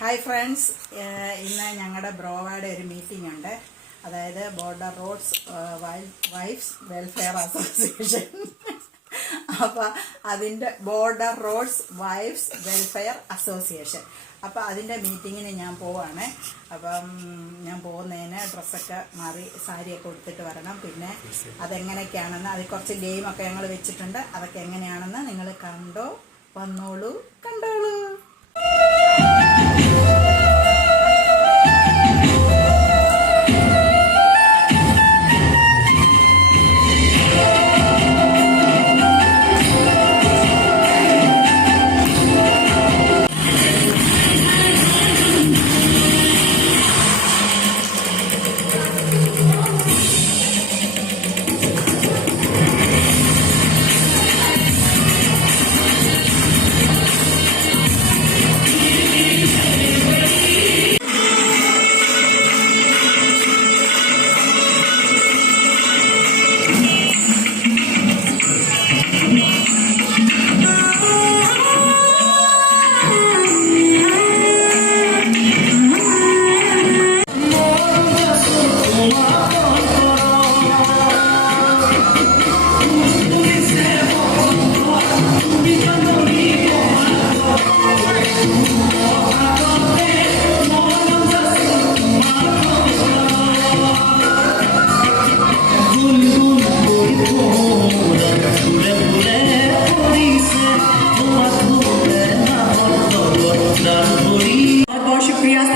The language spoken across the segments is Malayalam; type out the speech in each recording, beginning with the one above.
ഹായ് ഫ്രണ്ട്സ്, ഇന്ന് ഞങ്ങളുടെ ബ്രോവായുടെ ഒരു മീറ്റിംഗ് ഉണ്ട്. അതായത് border roads wives welfare association. അപ്പോൾ അതിൻ്റെ border roads wives welfare association. അപ്പോൾ അതിൻ്റെ മീറ്റിങ്ങിന് ഞാൻ പോവാണ്. അപ്പം ഞാൻ പോകുന്നതിന് ഡ്രസ്സൊക്കെ മാറി സാരിയൊക്കെ ഉടുത്തിട്ട് വരണം. പിന്നെ അതെങ്ങനെയൊക്കെയാണെന്ന് അതിൽ കുറച്ച് ഗെയിമൊക്കെ ഞങ്ങൾ വെച്ചിട്ടുണ്ട്. അതൊക്കെ എങ്ങനെയാണെന്ന് നിങ്ങൾ വന്നോളൂ, കണ്ടോളൂ.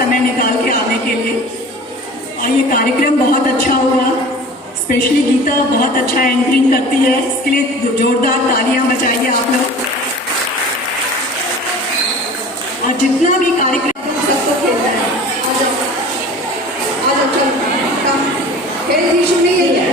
समय निकाल के आने के लिए। और ये कार्यक्रम बहुत अच्छा हुआ। स्पेशली गीता बहुत अच्छा एंकरिंग करती है, इसके लिए जोरदार तालियां बजाइए आप लोग। और जितना भी कार्यक्रम सबको खेलना है, आ जाओ चलो, खेल की शुरू ही है।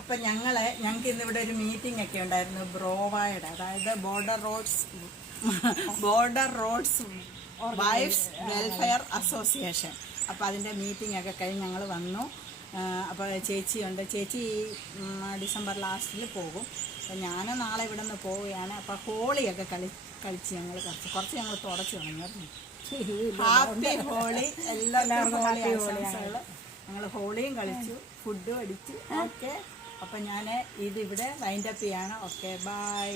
അപ്പം ഞങ്ങൾക്ക് ഇന്നിവിടെ ഒരു മീറ്റിംഗ് ഒക്കെ ഉണ്ടായിരുന്നു ബ്രോവായുടെ, അതായത് border roads wives welfare association. അപ്പോൾ അതിൻ്റെ മീറ്റിംഗ് ഒക്കെ കഴിഞ്ഞ് ഞങ്ങൾ വന്നു. അപ്പോൾ ചേച്ചിയുണ്ട്, ചേച്ചി ഡിസംബർ ലാസ്റ്റിൽ പോകും. അപ്പോൾ ഞാൻ നാളെ ഇവിടെ നിന്ന് പോവുകയാണ്. അപ്പോൾ ഹോളിയൊക്കെ കളിച്ച് ഞങ്ങൾ കുറച്ച് ഞങ്ങൾ തുടച്ച് തുടങ്ങി. ഹാപ്പി ഹോളി, എല്ലാവർക്കും ഹോളി ആശംസകൾ. ഞങ്ങൾ ഹോളിയും കളിച്ചു, ഫുഡും അടിച്ചു. ഓക്കെ, അപ്പം ഞാൻ ഇതിവിടെ വൈൻഡപ്പ് ചെയ്യാണ്. Okay, by.